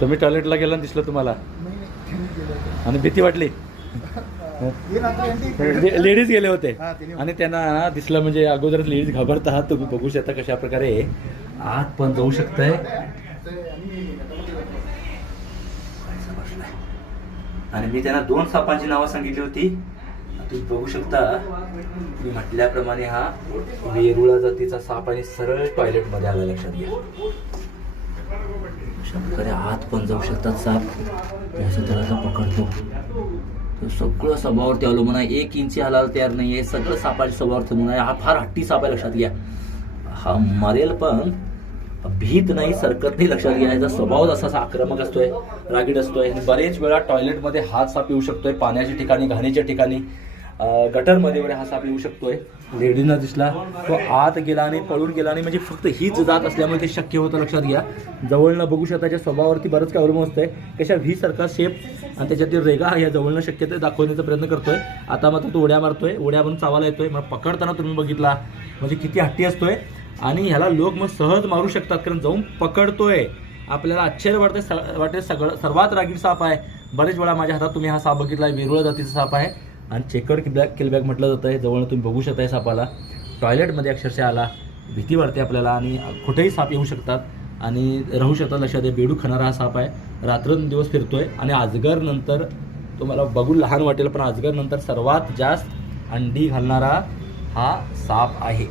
तुम्ही टॉयलेटला गेला आणि दिसलं तुम्हाला नाही, त्यांनी केलं होतं. आणि भीती वाटली? हे रात्री यांनी लेडीज गेले होते हा, तिने- आणि त्यांना दिसलं म्हणजे अगोदरच लेडीज घाबरतात. तुम्ही बघू शकता कशा प्रकारे आत पण जाऊ शकताय. आणि मी त्यांना 2 सापांची नावं सांगितली होती. तुम्ही बघू शकता मी म्हटल्याप्रमाणे हा वेरुळा जातीचा साप आणि सरळ टॉयलेटमध्ये आला. लक्षात घ्या अशा प्रकारे आत पण जाऊ शकतात साप. असं त्याला पकडतो तो सगळं स्वभावावरती अवलंबून आहे. 1 इंच हालायला तयार नाही आहे. सगळं सापाच्या स्वभावावरती अवलंबून आहे. हा फार हट्टी साप आहे. लक्षात घ्या हा मरेल पण भीत नाही, सरकत नाही. लक्षात घ्या याचा स्वभाव असा आक्रमक असतोय, रागीट असतोय. आणि बरेच वेळा टॉयलेटमध्ये हा साप येऊ शकतोय. पाण्याच्या ठिकाणी, घाणीच्या ठिकाणी, गटरमध्ये वगैरे हा साप येऊ शकतोय. लेडीजना दिसला तो आत गेला आणि पळून गेला आणि म्हणजे फक्त हीच जात असल्यामुळे ते शक्य होतं. लक्षात घ्या जवळनं बघू शकता त्याच्या स्वभावावरती बरंच काय अवलंबून असतंय. कशा व्ही सारखा शेप आणि त्याच्यातील रेगा या जवळनं शक्यता दाखवण्याचा प्रयत्न करतोय. आता मात्र तो उड्या मारतोय, उड्या म्हणून चावायला येतोय. मग पकडताना तुम्ही बघितला म्हणजे किती हट्टी असतोय. आणि ह्याला लोक मग सहज मारू शकतात कारण जाऊन पकडतोय. आपल्याला आश्चर्य वाटते सगळं सर्वात रागीट साप आहे. बरेच वेळा माझ्या हातात तुम्ही हा साप बघितला वेरुळा जातीचा साप आहे आणि चेकर्ड किलबॅग म्हटलं जातं आहे. जवळ तुम्ही बघू शकताय सापाला. टॉयलेटमध्ये अक्षरशः आला. भीती वाटते आपल्याला आणि कुठेही साप येऊ शकतात आणि राहू शकतात. लक्षात आहे बेडूक खाणारा हा साप आहे. रात्रंदिवस फिरतोय आणि अजगर नंतर तुम्हाला बघून लहान वाटेल पण अजगर नंतर सर्वात जास्त अंडी घालणारा हा साप आहे.